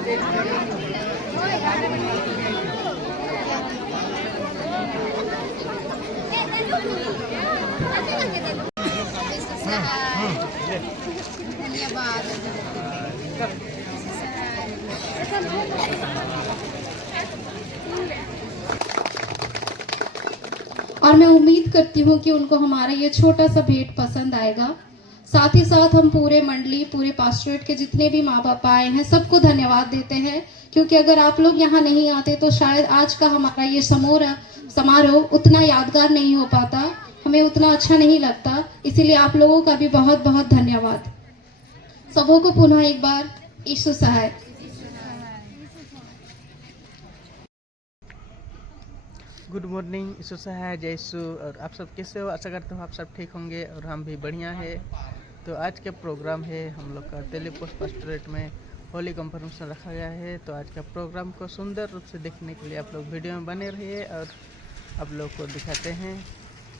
और मैं उम्मीद करती हूँ कि उनको हमारा ये छोटा सा भेंट पसंद आएगा। साथ ही साथ हम पूरे मंडली, पूरे पास्टरेट के जितने भी माँ बाप आए हैं, सबको धन्यवाद देते हैं, क्योंकि अगर आप लोग यहाँ नहीं आते तो शायद आज का हमारा ये समारोह उतना यादगार नहीं हो पाता, हमें उतना अच्छा नहीं लगता। इसीलिए आप लोगों का भी बहुत बहुत धन्यवाद। सबों को पुनः एक बार यीशु सहाय। गुड मॉर्निंग, यीशु सहाय, जय यीशु। और आप सब कैसे हो? आशा करता हूँ आप सब ठीक होंगे और हम भी बढ़िया है। तो आज के प्रोग्राम है हम लोग का तेलीपोस्ट पास्टोरेट में होली कॉन्फ्रेंस रखा गया है। तो आज का प्रोग्राम को सुंदर रूप से देखने के लिए आप लोग वीडियो में बने रहिए और आप लोग को दिखाते हैं।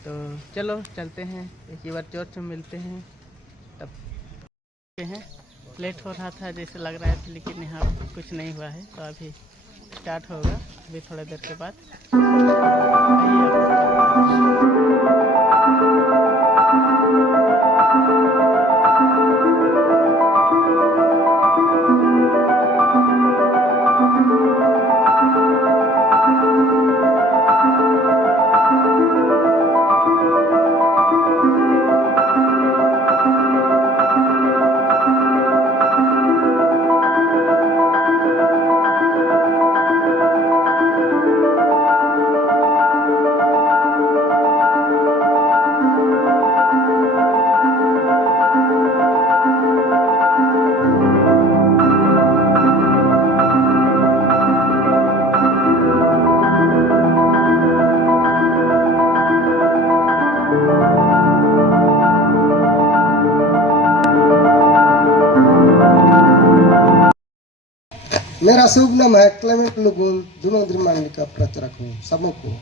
तो चलो चलते हैं, एक ही बार चर्च में मिलते हैं। तब हैं लेट हो रहा था जैसे लग रहा है, लेकिन यहाँ कुछ नहीं हुआ है। तो अभी स्टार्ट होगा अभी थोड़ा देर के बाद। मेरा शुभ नाम है क्लेमेंट लुगुन, दुनों मंडली का प्रचारक हूँ। सबको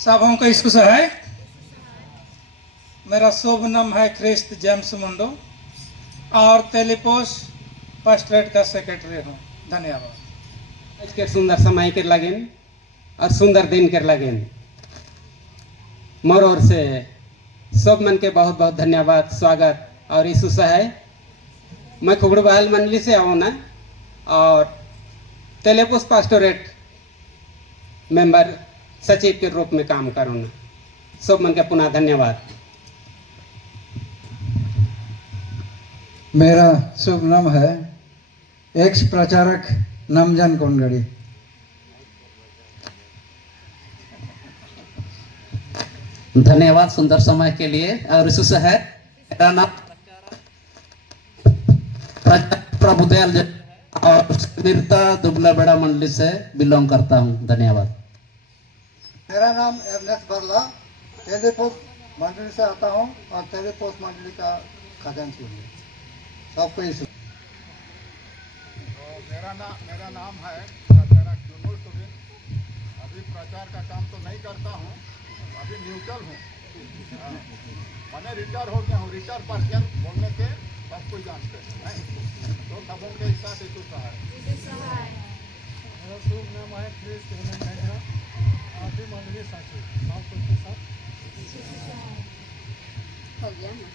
सबों का यीशु सहाय। मेरा शुभ नाम है क्रिस्त जेम्स मुंडो और तेलीपोस्ट पास्टोरेट का सेक्रेटरी हूँ। धन्यवाद। आज के सुंदर समय के लगेन और सुंदर दिन के लगेन मोर ओर से सब मन के बहुत बहुत धन्यवाद, स्वागत और यीशु सहाय। मैं खुबड़ बहाल मंडली से आऊँ ना और तेलीपोस्ट पास्टोरेट मेंबर सचिव के रूप में काम करूँ ना। सब मन के पुनः धन्यवाद। मेरा शुभ नाम है एक्स प्रचारक नामजन कोंगड़ी। धन्यवाद सुंदर समय के लिए। और यीशु सहाय। मेरा नाम प्रभुदयाल और दुबला बड़ा मंडली से बिलोंग करता हूँ। धन्यवाद। मेरा नाम एर्नेस्ट बरला, तेलीपोस्ट मंडली से आता हूँ और तेलीपोस्ट मंडली का खजांची हूँ। सबको यीशु। मेरा नाम है प्रचारक जुनूर सुबिन। अभी प्रचार का काम तो नहीं करता हूँ, अभी न्यूट्रल हूँ। मैंने रिटायर हो गया हूँ। रिटायर पर्सन बोलने के सब कोई जानते हैं। तो सबों के साथ यीशु सहाय। मेरा शुभ नाम है क्रिस्त हेमंत, आदि मंडली साथी। सबको के साथ हो गया ना?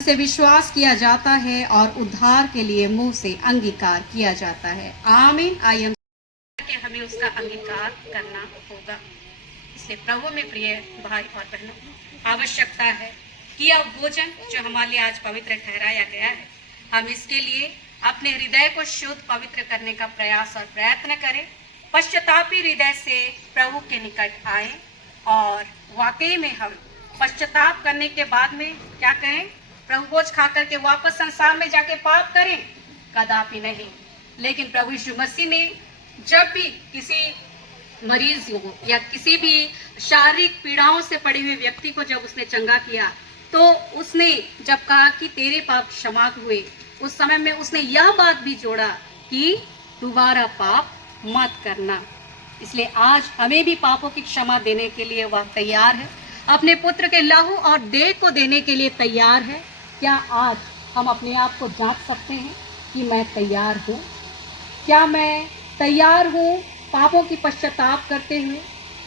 से विश्वास किया जाता है और उद्धार के लिए मुंह से अंगीकार किया जाता है। आमीन। आयम कि हमें उसका अंगीकार करना होगा। इसलिए प्रभु में प्रिय भाई और बहनों, आवश्यकता है कि यह भोजन जो हमारे लिए आज पवित्र ठहराया गया है, हम इसके लिए अपने हृदय को शुद्ध पवित्र करने का प्रयास और प्रयत्न करें। पश्चातापी हृदय से प्रभु के निकट आए और वाकई में हम पश्चाताप करने के बाद में क्या करें? प्रभु भोज खा करके वापस संसार में जाके पाप करें? कदापि नहीं। लेकिन प्रभु यीशु मसीह ने जब भी किसी मरीज को या किसी भी शारीरिक पीड़ाओं से पड़े हुए व्यक्ति को जब उसने चंगा किया, तो उसने जब कहा कि तेरे पाप क्षमा हुए, उस समय में उसने यह बात भी जोड़ा कि दोबारा पाप मत करना। इसलिए आज हमें भी पापों की क्षमा देने के लिए वह तैयार है, अपने पुत्र के लहू और देह को देने के लिए तैयार है। क्या आज हम अपने आप को जांच सकते हैं कि मैं तैयार हूँ? क्या मैं तैयार हूँ पापों की पश्चाताप करते हुए?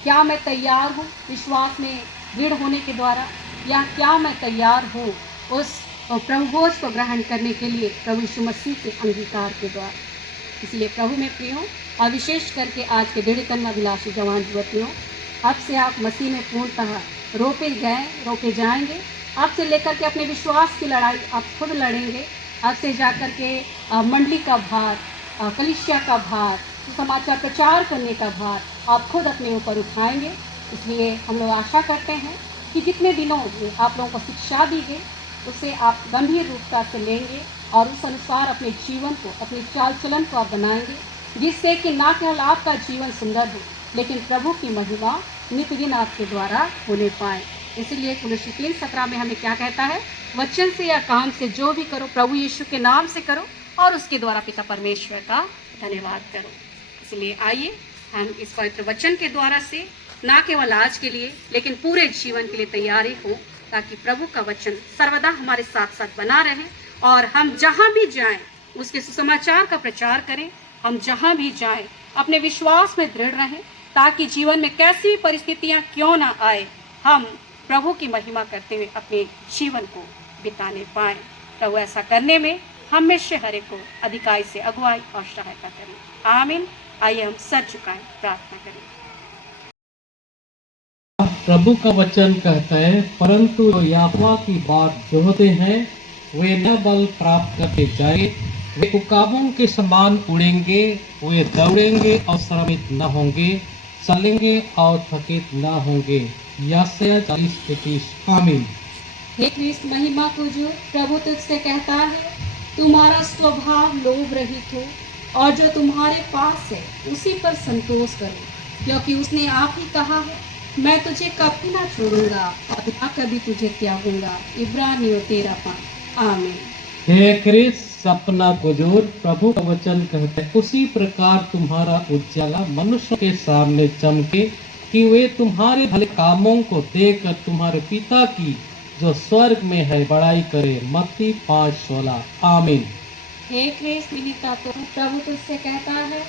क्या मैं तैयार हूँ विश्वास में दृढ़ होने के द्वारा? या क्या मैं तैयार हूँ उस प्रभु भोज को ग्रहण करने के लिए प्रभु यीशु मसीह के अंगीकार के द्वारा? इसलिए प्रभु में प्रियो और विशेष करके आज के दृढ़ कन्याभिलाषी जवान युवतियों, अब से आप मसीह में पूर्णतः रोके जाएंगे। अब से लेकर के अपने विश्वास की लड़ाई आप खुद लड़ेंगे। अब से जाकर के मंडली का भार, कलीसिया का भार, समाचार प्रचार करने का भार आप खुद अपने ऊपर उठाएंगे। इसलिए हम लोग आशा करते हैं कि जितने दिनों में आप लोगों को शिक्षा दी गई उसे आप गंभीर रूपता से लेंगे और उस अनुसार अपने जीवन को, अपने चाल चलन को आप बनाएंगे, जिससे कि ना केवल आपका जीवन सुंदर हो लेकिन प्रभु की महिमा नित्य दिन आपके द्वारा होने पाए। इसलिए कुलुस्सी 3:17 में हमें क्या कहता है? वचन से या काम से जो भी करो प्रभु यीशु के नाम से करो और उसके द्वारा पिता परमेश्वर का धन्यवाद करो। इसलिए आइए हम इस पवित्र वचन के द्वारा से ना केवल आज के लिए लेकिन पूरे जीवन के लिए तैयारी हो, ताकि प्रभु का वचन सर्वदा हमारे साथ साथ बना रहे और हम जहाँ भी जाएं उसके सुसमाचार का प्रचार करें। हम जहाँ भी जाएं अपने विश्वास में दृढ़ रहें, ताकि जीवन में कैसी भी परिस्थितियाँ क्यों ना आए, हम प्रभु की महिमा करते हुए अपने जीवन को बिताने पाएं। प्रभु ऐसा करने में हम में से हर एक को अधिकारी से अगुवाई और सहायता करें। आमीन। आइए हम सर झुकाएं, प्रार्थना करें। प्रभु का वचन कहता है, परंतु यहोवा की बात जोहते हैं वे न बल प्राप्त करके जाए, वे उकाबों के समान उड़ेंगे, वे दौड़ेंगे और श्रमित न होंगे, चलेंगे और थकित न होंगे। यशायाह 40:21। आमीन। हे कृष्ण महिमा को जो प्रभु तुझसे कहता है, तुम्हारा स्वभाव लोभ रहित हो और जो तुम्हारे पास है उसी पर संतोष करो, क्योंकि उसने आप ही कहा है, मैं तुझे कभी ना छोड़ूंगा और ना कभी तुझे त्यागूंगा। इब्रानियों 13:5। आमीन। हे कृष्ण सपना गुजूर, प्रभु का वचन कहते हैं, उसी प्रकार तुम्हारा उज्ज्वला मनुष्य के सामने चमके कि वे तुम्हारे भले कामों को देखकर तुम्हारे पिता की जो स्वर्ग में है बड़ाई करे। मत्ती 5:16। आमीन। हे कृष्ण विनीता तो प्रभु तुझसे कहता है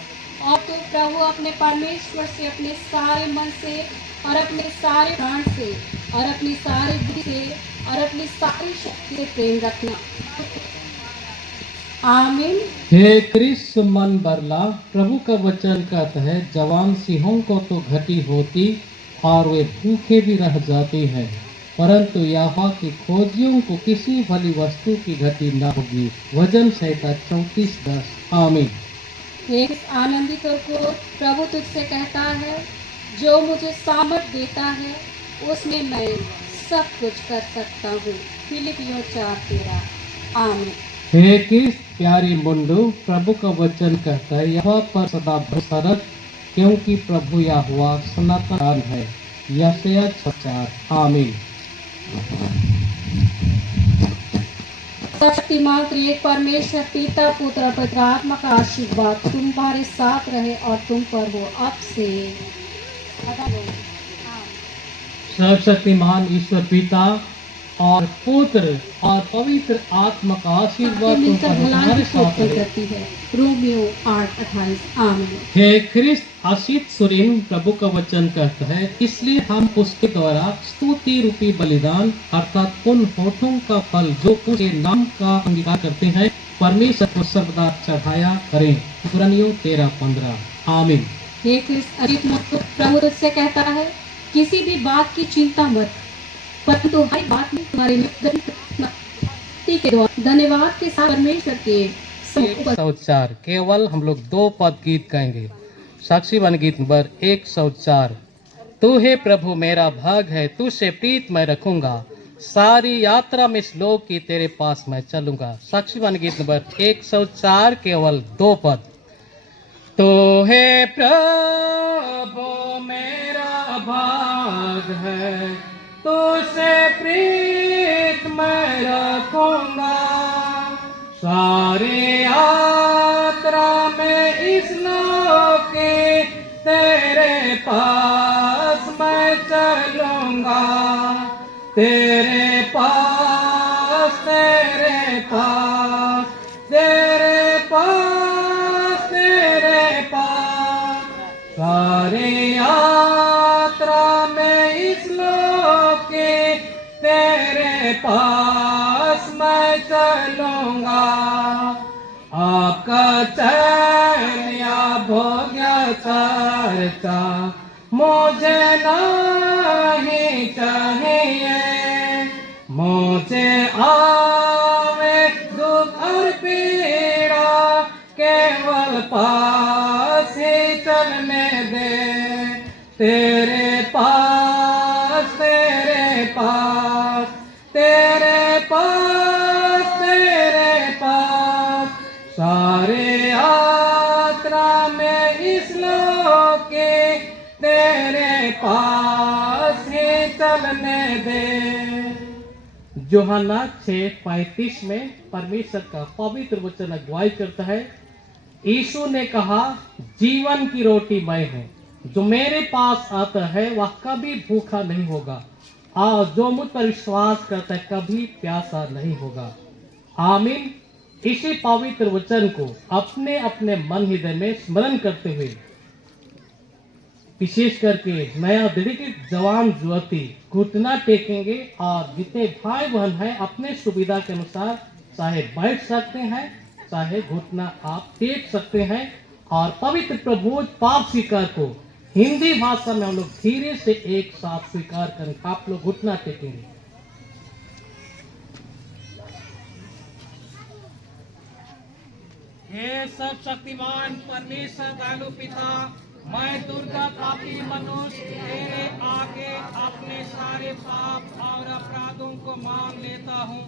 और तू प्रभु अपने परमेश्वर से अपने सारे मन से और अपने सारे प्राण से और अपनी सारी बुद्धि से और अपनी सारी शक्ति से प्रेम रखना। आमीन। हे कृष्ण मन बरला, प्रभु का वचन कहता है, जवान सिंहों को तो घटी होती और वे भूखे भी रह जाते हैं, परंतु यहोवा की खोजियों को किसी भली वस्तु की घटी न होगी। वचन संहिता 34:10। आमीन। एक आनंदित को प्रभु तुझसे कहता है, जो मुझे सामर्थ देता है उसमें मैं सब कुछ कर सकता हूँ। फिलिपियों 4:13। आमीन। हे कृष्ण प्यारी मुंडू, प्रभु का वचन कहता है, यहोवा पर सदा भरोसा रख, क्योंकि प्रभु यहोवा सनातन है। यशायाह 6:4। आमीन। शक्तिमान त्रिएक परमेश्वर पिता पुत्र और पवित्र आत्मा का आशीर्वाद तुम्हारे साथ रहे और तुम पर हो अब से। सर्वशक्तिमान ईश्वर पिता और पुत्र और पवित्र आत्मा का आशीर्वाद तुम पर हो, तुम्हारे साथ रहे। करती है। रोमियो 8:28। आमीन। हे कृष्ण आशीष सुरीन, प्रभु का वचन कहता है, इसलिए हम उसके द्वारा स्तुति रूपी बलिदान अर्थात उन होठों का फल जो उसके नाम का अंगीकार करते हैं परमेश्वर को सर्वदा चढ़ाया करें। इब्रानियों 13:15। आमीन। हे कृष्ण अजीत मत प्रभु तुझसे कहता है, किसी भी बात की चिंता मत, परंतु हर बात में तुम्हारे के द्वारा धन्यवाद के साथ परमेश्वर के उच्चार केवल हम लोग 2 पद गीत गाएंगे। साक्षी वन गीत नंबर 104। तू हे प्रभु मेरा भाग है, तू से प्रीत मैं रखूंगा, सारी यात्रा में इस लोक की तेरे पास मैं चलूंगा। साक्षी वन गीत नंबर 104 केवल 2 पद। तो हे प्रभु मेरा भाग है, तुझसे प्रीत मैं रखूंगा, सारी यात्रा में इस लोक के तेरे पास मैं चलूंगा, तेरे पास, तेरे पास, तेरे पास, तेरे पास। सारी यात्रा में इस लोक के तेरे पास मैं चलूंगा। आपका चैन या भोग्य चर्चा मुझे नहीं चाहिए, मुझे आवे दुख और पीड़ा केवल पास ही चलने दे। तेरे पास, तेरे पास, तेरे पास, तेरे पास। सारे यात्रा में इस लोक के तेरे पास ही चलने दे। यूहन्ना 6:35 में परमेश्वर का पवित्र वचन अगुवाई करता है। यीशु ने कहा, जीवन की रोटी मैं हूँ, जो मेरे पास आता है वह कभी भूखा नहीं होगा, और जो मुझ पर विश्वास करता है कभी प्यासा नहीं होगा। आमीन। इसी पवित्र वचन को अपने अपने मन हृदय में स्मरण करते हुए, विशेष करके नया दृढ़ जवान युवती घुटना टेकेंगे, और जितने भाई बहन हैं अपने सुविधा के अनुसार चाहे बैठ सकते हैं, चाहे घुटना आप टेक सकते हैं, और पवित्र प्रभु पाप स्वीकार को हिंदी भाषा में हम लोग धीरे से एक साथ स्वीकार करें। आप लोग घुटना टेकेंगे। हे सब शक्तिमान परमेश्वर दयालु पिता, मैं दुर्गा पापी मनुष्य तेरे आगे अपने सारे पाप और अपराधों को मान लेता हूँ,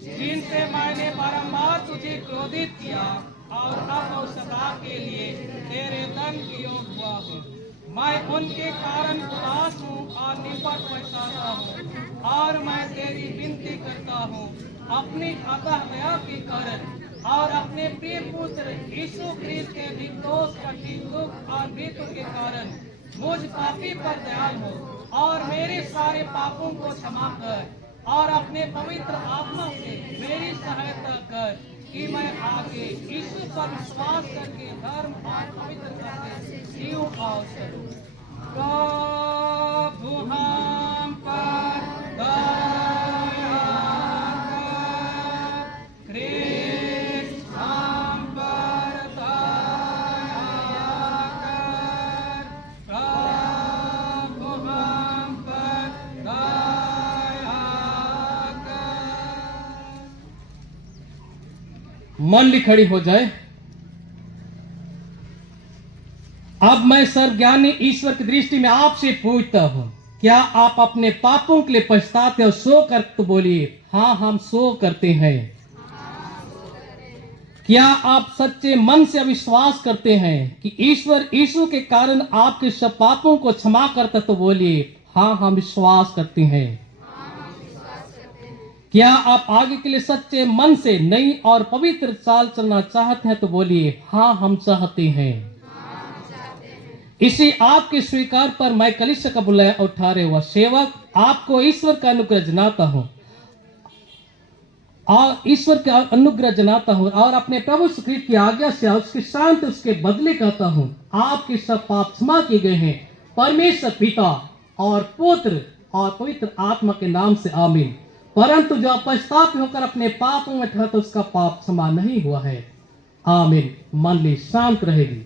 जिनसे मैंने बारंबार तुझे क्रोधित किया, और अब और सदा के लिए तेरे दंड के योग हुआ हूँ। मैं उनके कारण उदास हूँ और निपट पछताता हूँ, और मैं तेरी विनती करता हूँ अपनी अतः दया के कारण और अपने प्रिय पुत्र यीशु ख्रीस्त के निर्दोष कठिन दुख और मृत्यु के कारण मुझ पापी पर दयाल हो, और मेरे सारे पापों को क्षमा कर, और अपने पवित्र आत्मा से मेरी सहायता कर, कि मैं आगे यीशु पर विश्वास करके धर्म और पवित्रता से जीव और चलूं। प्रभु हम पर दया कर, ख्रीस्त हम पर दया कर, प्रभु हम पर दया कर। मंडली खड़ी हो जाए। अब मैं सर्वज्ञानी ईश्वर की दृष्टि में आपसे पूछता हूं, क्या आप अपने पापों के लिए पछताते हो? सो कर तो बोलिए, हाँ हम सो करते हैं। क्या आप सच्चे मन से विश्वास करते हैं कि ईश्वर यीशु के कारण आपके सब पापों को क्षमा करता? तो बोलिए, हाँ हम विश्वास करते हैं। क्या आप आगे के लिए सच्चे मन से नई और पवित्र चाल चलना चाहते हैं? तो बोलिए, हाँ हम चाहते हैं। इसी आपके स्वीकार पर मैं कलीसिया का बुलाया उठारे हुआ सेवक आपको ईश्वर का अनुग्रह जनाता हूं, और ईश्वर का अनुग्रह जनाता हूं, और अपने प्रभु ख्रीस्त की आज्ञा से उसकी शांति उसके बदले कहता हूं, आपके सब पाप क्षमा किए गए हैं परमेश्वर पिता और पुत्र और पवित्र आत्मा के नाम से, आमीन। परंतु जो पश्चाताप होकर अपने पापों में ठहरता उसका पाप क्षमा नहीं हुआ है, आमीन। मंडली शांत रहेगी।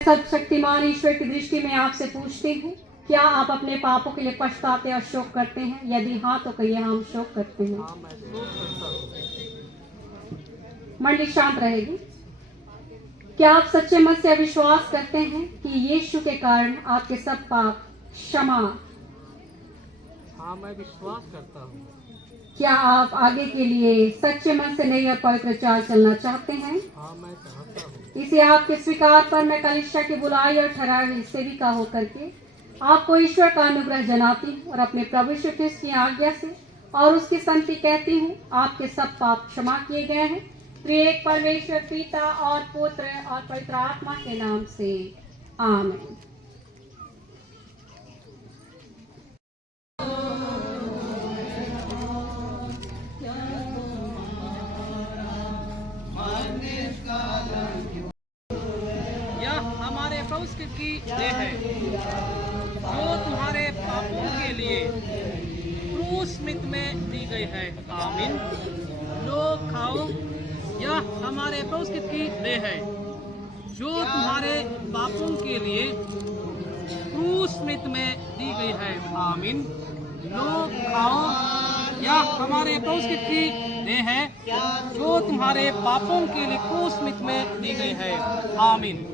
सर्वशक्तिमान ईश्वर की दृष्टि में आपसे पूछती हूँ, क्या आप अपने पापों के लिए पछताते और शोक करते हैं? यदि हाँ तो कहिए, हम शोक करते हैं। मंडली शांत रहेगी। क्या आप सच्चे मन से विश्वास करते हैं कि यीशु के कारण आपके सब पाप क्षमा? हाँ मैं विश्वास करता हूँ। क्या आप आगे के लिए सच्चे मन से नई और पवित्र चाल चलना चाहते हैं? हाँ मैं चाहता हूँ। इसे आपके स्वीकार पर मैं कलीसिया की बुलाई और ठहराए हुए सेविका होकर के आपको ईश्वर का अनुग्रह जनाती हूँ, और अपने प्रभु यीशु ख्रीस्त की आज्ञा से और उसकी संगति कहती हूँ, आपके सब पाप क्षमा किए गए हैं। त्रिएक परमेश्वर पिता और पुत्र और पवित्र आत्मा के नाम से, आमीन। यह हमारे प्रभु की देह है जो तुम्हारे पापों के लिए क्रूस मृत्यु में दी गई है। आमीन। लो खाओ, यह हमारे प्रभु की देह है जो तुम्हारे पापों के लिए क्रूस मृत्यु में दी गई है। आमीन। लो खाओ, यह हमारे प्रभु की देह है जो तुम्हारे पापों के लिए क्रूस मृत्यु में दी गई है। आमीन।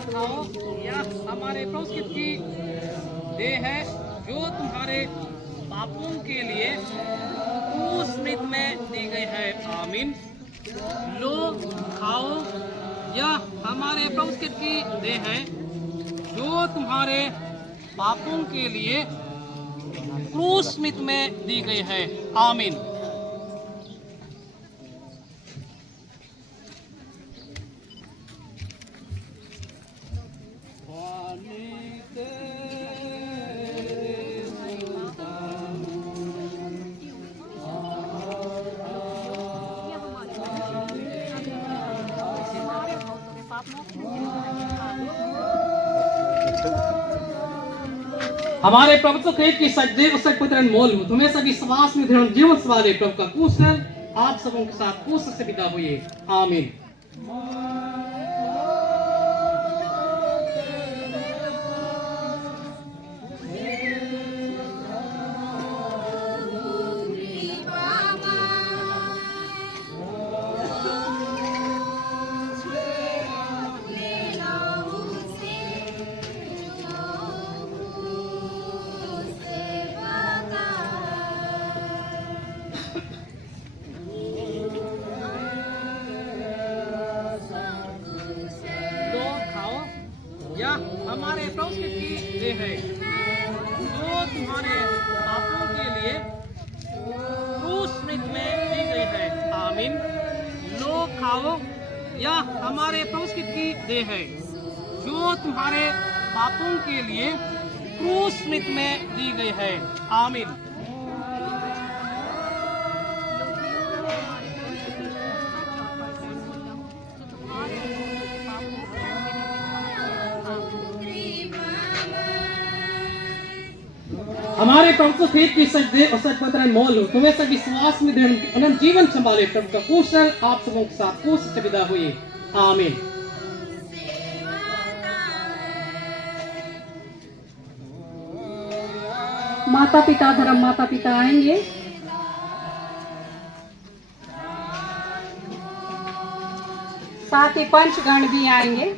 खाओ, यह हमारे प्रभु की देह है जो तुम्हारे पापों के लिए क्रूस मृत्यु में दी गई है। आमीन। लो खाओ, यह हमारे प्रभु की देह है जो तुम्हारे पापों के लिए क्रूस मृत्यु में दी गई है। आमीन। हमारे प्रभु क्रीत की सजदे और सच पुत्र मोल तुम्हें सभी विश्वास में दृढ़ जीवन सवाले प्रभु का कुशल आप सबों के साथ कुशल से विदा हुए। आमीन। यह हमारे प्रभु की देह है जो तुम्हारे पापों के लिए क्रूस मृत्यु में दी गई है। आमीन। लो खाओ, यह हमारे प्रभु की देह है जो तुम्हारे पापों के लिए क्रूस मृत्यु में दी गई है। आमीन। हमारे प्रभु क्रीत की सजदे और सच पत्र मोल हो तुम्हें सब विश्वास में दृढ़ अनंत जीवन संभाले प्रभु का कुशल आप सबों के साथ कुशल से विदा हुए। आमीन। माता पिता धर्म माता पिता आएंगे। साथ ही पंचगण भी आएंगे।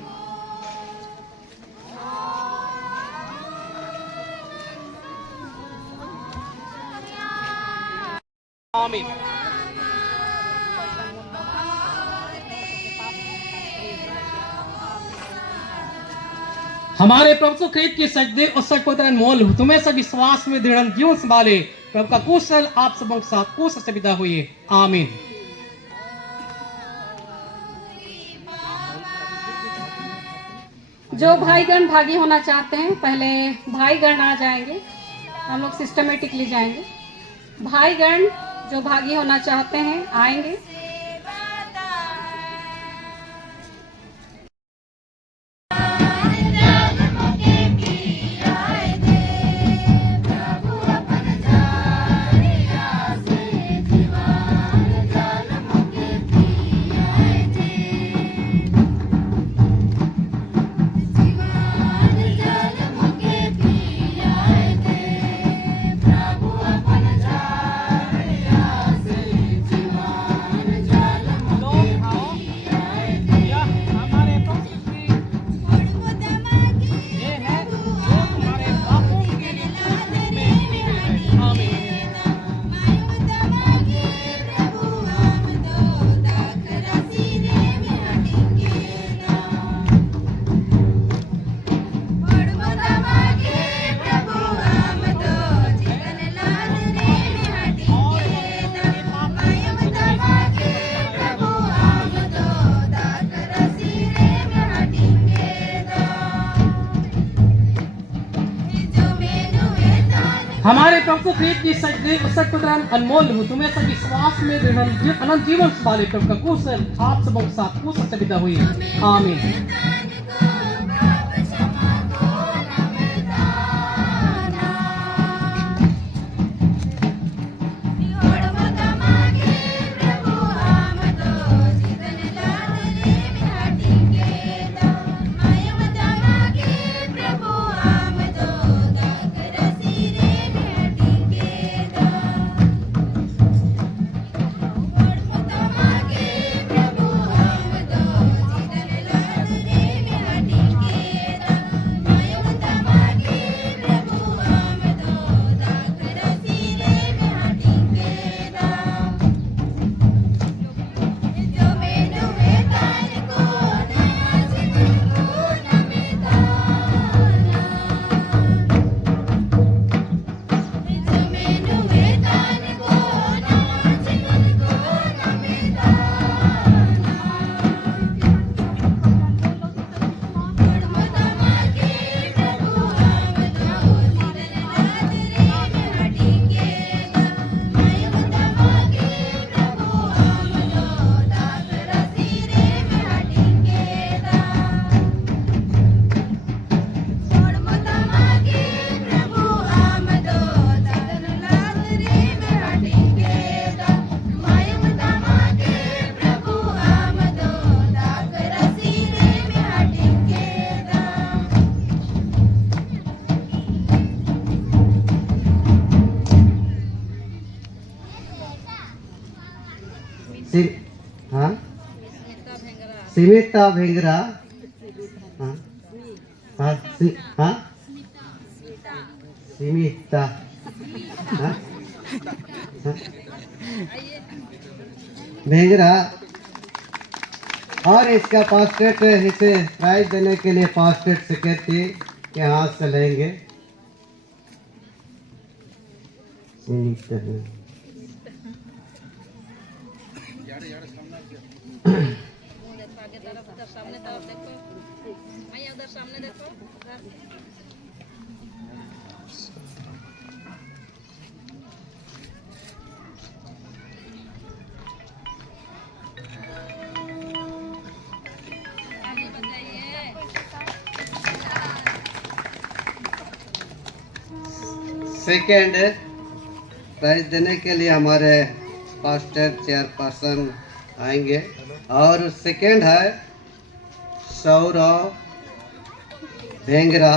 आमीन। हमारे प्रभु क्रीत की सजदे और सच पत्र मोल हो तुम्हें सब विश्वास में दृढ़ जीवन संभाले प्रभु का कुशल आप सबों के साथ कुशल से विदा हुए। आमीन। जो भाईगण भागी होना चाहते हैं पहले भाईगण आ जाएंगे। हम लोग सिस्टमेटिकली जाएंगे। भाईगण जो भागी होना चाहते हैं आएंगे। प्रभु अपन हमारे प्रभु प्रीत की सत्प्रदान अनमोल हो तुम्हें सब विश्वास में दृढ़ अनंत जीवन वाले प्रभु का कुशल आप सबों के साथ कुशल से विदा हुई आमीन। हाँ सीमिता भेंगरा हाँ हाँ हाँ सीमिता हाँ हाँ भेंगरा और इसका पास्टेट इसे प्राइज देने के लिए पास्टेट सेक्रेटरी के हाथ से लेंगे। सेकेंड प्राइज देने के लिए हमारे पास्टर चेयरपर्सन आएंगे और सेकेंड है सौरव भेंगरा।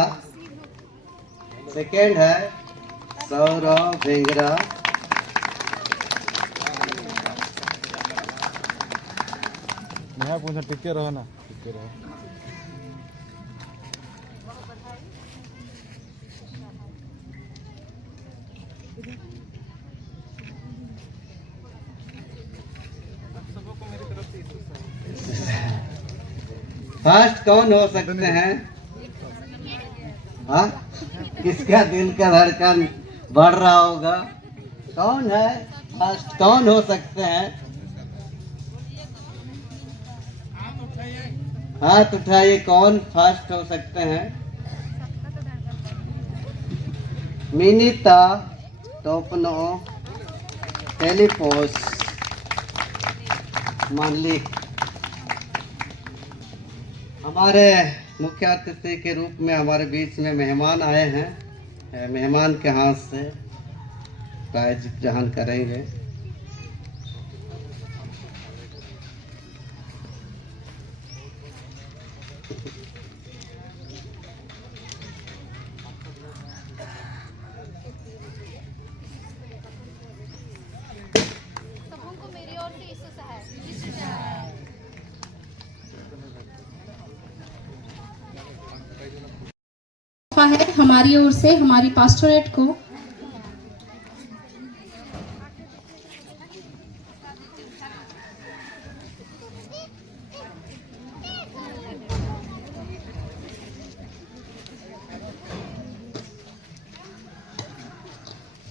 सेकेंड है सौरव भेंगरा। मैं पूछा टिके रहो ना, टिके रहो। फर्स्ट कौन हो सकते हैं? हाँ, किसका दिल का धड़कन बढ़ रहा होगा? कौन है फर्स्ट? कौन हो सकते हैं? हाथ उठाइए, कौन फर्स्ट हो सकते हैं? मिनीता टोपनो टेलीपोस मालिक। हमारे मुख्य अतिथि के रूप में हमारे बीच में मेहमान आए हैं। मेहमान के हाथ से प्राइज ग्रहण करेंगे। है हमारी ओर से हमारी पास्टोरेट को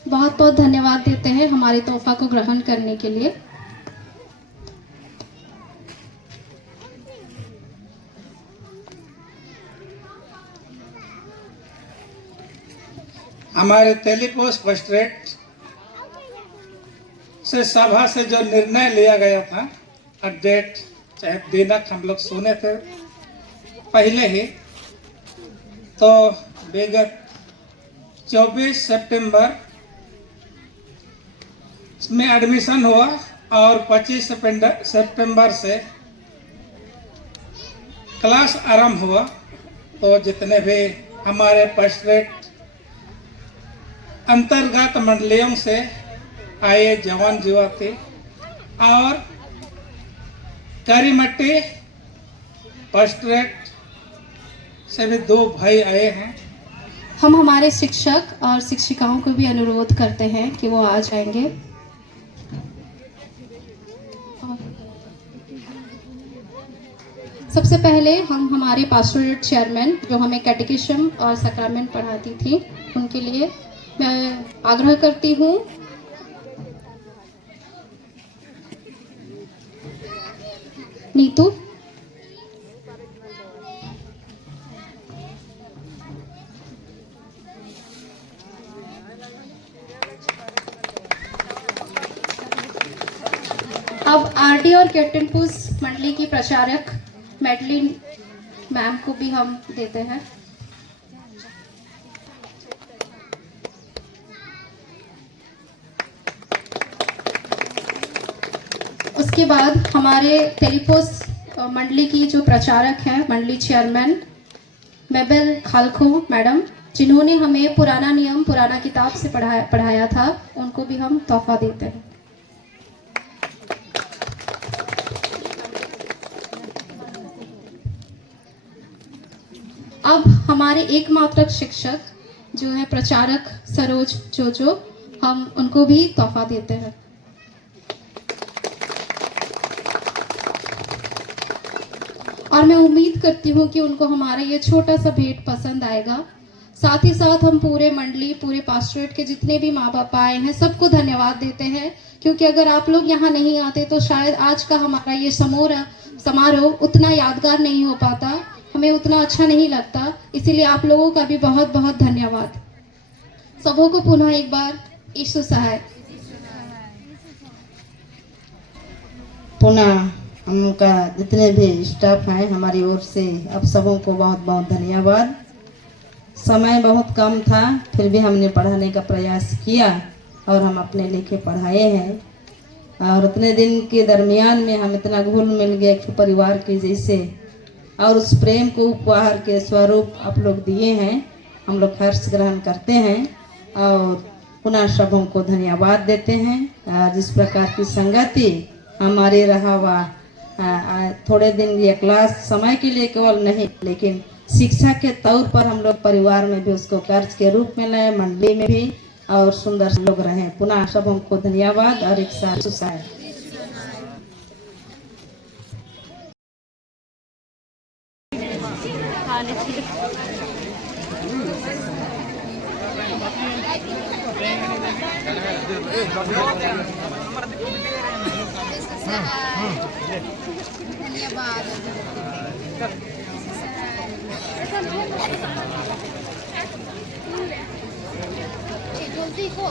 बहुत बहुत धन्यवाद देते हैं हमारे तोहफा को ग्रहण करने के लिए। हमारे तेलीपोस्ट फर्स्ट्रेट से सभा से जो निर्णय लिया गया था, अपडेट चाहे दिनक हम लोग सुने थे पहले ही, तो विगत 24 सितंबर में एडमिशन हुआ और 25 सितंबर से क्लास आरंभ हुआ। तो जितने भी हमारे फर्स्ट्रेट अंतर्गत मंडलियों से आए जवान युवती और करीमट्टी फर्स्ट्रेट से भी 2 भाई आए हैं। हम हमारे शिक्षक और शिक्षिकाओं को भी अनुरोध करते हैं कि वो आ जाएंगे। सबसे पहले हम हमारे पास्टोरेट चेयरमैन जो हमें कैटेकिज्म और सैक्रामेंट पढ़ाती थी, उनके लिए मैं आग्रह करती हूँ। नीतू, अब आरडी और कैप्टन पुस मंडली की प्रचारक मेडलिन मैम को भी हम देते हैं। उसके बाद हमारे तेलीपोस मंडली की जो प्रचारक हैं, मंडली चेयरमैन मेबल खालखो मैडम, जिन्होंने हमें पुराना नियम पुराना किताब से पढ़ाया था, उनको भी हम तोहफा देते हैं। अब हमारे एकमात्र शिक्षक जो है प्रचारक सरोज जोजो, हम उनको भी तोहफा देते हैं। और मैं उम्मीद करती हूँ कि उनको हमारा ये छोटा सा भेंट पसंद आएगा। साथ ही साथ हम पूरे मंडली, पूरे पास्टोरेट के जितने भी माँ बाप आए हैं, सबको धन्यवाद देते हैं, क्योंकि अगर आप लोग यहाँ नहीं आते तो शायद आज का हमारा ये समारोह उतना यादगार नहीं हो पाता, हमें उतना अच्छा नहीं लगता। इसीलिए आप लोगों का भी बहुत बहुत धन्यवाद। सबों को पुनः एक बार यीशु सहाय। पुनः हम लोग का जितने भी स्टाफ हैं हमारी ओर से आप सबों को बहुत बहुत धन्यवाद। समय बहुत कम था, फिर भी हमने पढ़ाने का प्रयास किया और हम अपने लेखे पढ़ाए हैं। और उतने दिन के दरमियान में हम इतना घुल मिल गए एक परिवार के जैसे, और उस प्रेम को उपहार के स्वरूप आप लोग दिए हैं, हम लोग हर्ष ग्रहण करते हैं और पुनः सबों को धन्यवाद देते हैं। जिस प्रकार की संगति हमारी रहा हुआ थोड़े दिन ये क्लास समय के लिए केवल नहीं, लेकिन शिक्षा के तौर पर हम लोग परिवार में भी उसको कर्ज के रूप में लाए, मंडली में भी, और सुंदर लोग रहे। पुनः सबों को धन्यवाद और एक साथ सुसाय। जल्दी को